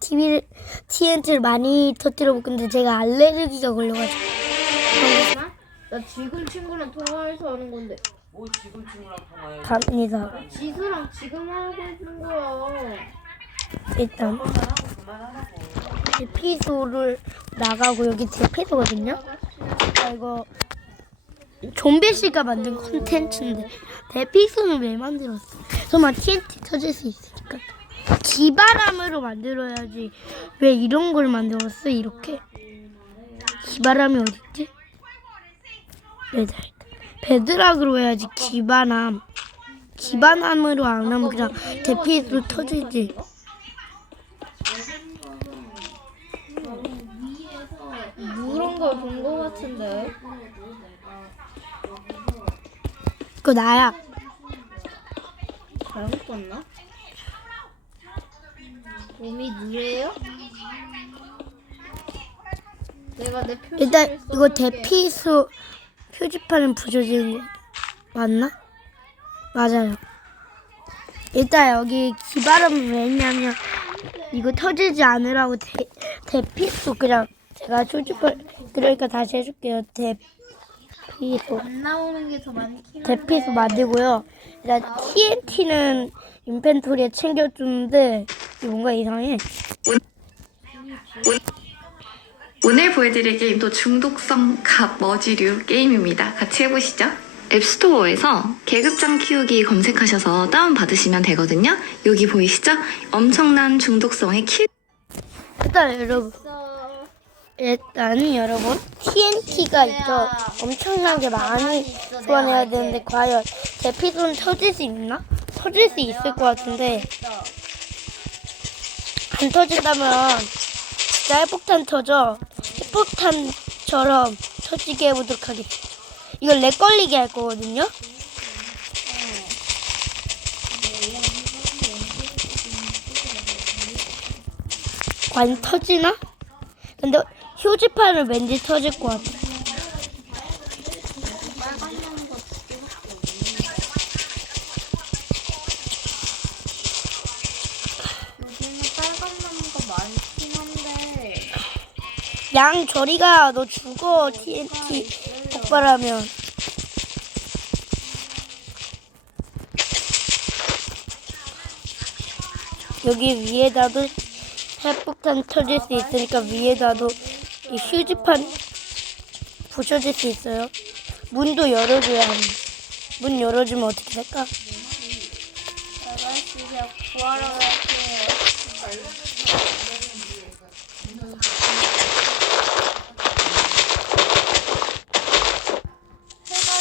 TV를 TNT를 많이 터뜨려 근데 제가 알레르기가 걸려가지고 잠깐만. 나 지금 친구랑 통화해서 하는 건데. 뭐 지금 친구랑 통화해? 갑니다. 지수랑 지금 하고 있는 거야. 일단 그만하고 그만하라고. 대피소를 나가고 여기 대피소거든요. 아 이거 좀비 씨가 만든 콘텐츠인데 대피소는 왜 만들었어? 정말 TNT 터질 수 있으니까 기바람으로 만들어야지 왜 이런 걸 만들었어 이렇게 기바람이 어딨지? 배드 배드락으로 해야지 기바람 기바람으로 안 하면 그냥 대피소 터지지 누런 걸본거 같은데. 그거 나야 잘못 봤나? 몸이 누래요? 내가 내 표시를 일단 이거 써볼게. 대피소 표지판은 부서지는 거 맞나? 맞아요. 일단 여기 기발음은 왜 했냐면 이거 터지지 않으라고 대, 대피소 그냥 제가 표지판 그러니까 다시 해줄게요. 대피소 안 나오는 게 더 많긴 한데. 대피소 만들고요. 일단 TNT는 인펜토리에 챙겨주는데 뭔가 이상해. 오늘 보여드릴 게임도 중독성 갑 머지류 게임입니다. 같이 해보시죠. 앱스토어에서 계급장 키우기 검색하셔서 다운받으시면 되거든요. 여기 보이시죠? 엄청난 중독성의 키 일단 여러분 있어. 일단 여러분 TNT가 있죠. 엄청나게 많이 소환해야 되는데 과연 대피소는 터질 수 있나? 터질 수 있을 것 같은데 안 터진다면 진짜 핵폭탄 터져. 핵폭탄처럼 터지게 해보도록 하겠습니다. 이걸 렉 걸리게 할 거거든요. 과연 터지나? 근데 휴지판은 왠지 터질 것 같아. 양 저리가 너 죽어 TNT 폭발하면. 여기 위에다도 핵폭탄 터질 수 있으니까 위에다도 이 휴지판 부셔질 수 있어요. 문도 열어줘야 합니다 문 열어주면 어떻게 될까? 구하러 갈게요.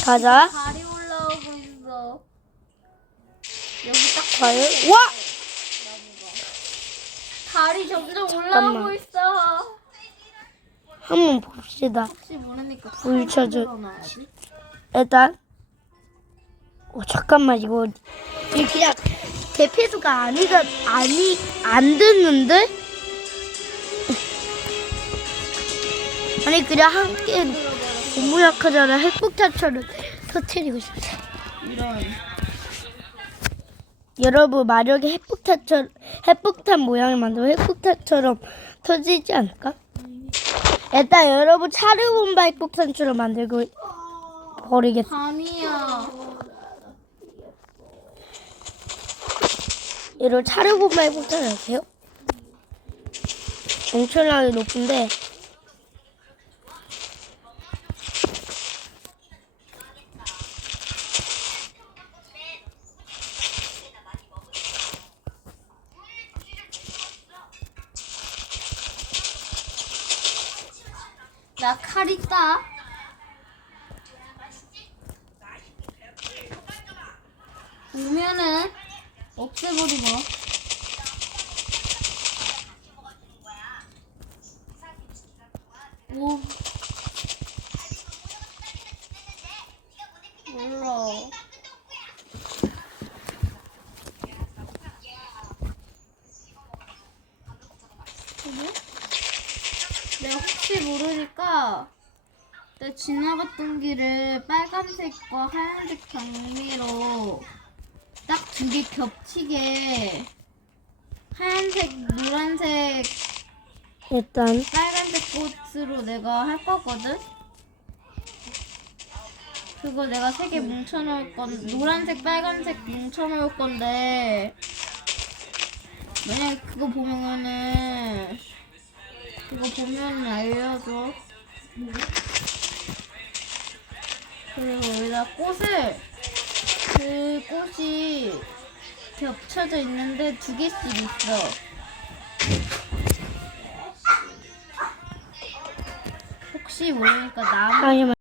가자 달이 올라오고 있어. 여기 딱 과연 와! 달이 점점 잠깐만. 올라오고 있어. 한번 봅시다 혹시 모르니까 불 쳐줘. 넣어놔야지. 일단 어 잠깐만 이거 이 그냥 대피소가 아니가 아니 안 듣는데 아니 그냥 함께 너무 약하잖아 핵폭탄처럼 터트리고 싶어 이런. 여러분 마력의 핵폭탄처럼 핵폭탄 모양을 만들면 핵폭탄처럼 터지지 않을까? 일단 여러분 차르본바 핵폭탄처럼 만들고 버리겠어. 밤이야. 얘를 차르고만 해보잖아세요 엄청나게 높은데 나 칼 있다. 오면은 없애버리고. 오. 몰라. 그래? 내가 혹시 모르니까 내가 지나갔던 길을 빨간색과 하얀색 장미로 딱 두 개 겹치게 하얀색, 노란색 일단 빨간색 꽃으로 내가 할 거거든. 그거 내가 세 개 뭉쳐놓을 건 노란색, 빨간색 뭉쳐놓을 건데 만약 그거 보면은 보면은 알려줘. 그리고 여기다 꽃을 그 꽃이 겹쳐져 있는데 두 개씩 있어. 혹시 모르니까 나무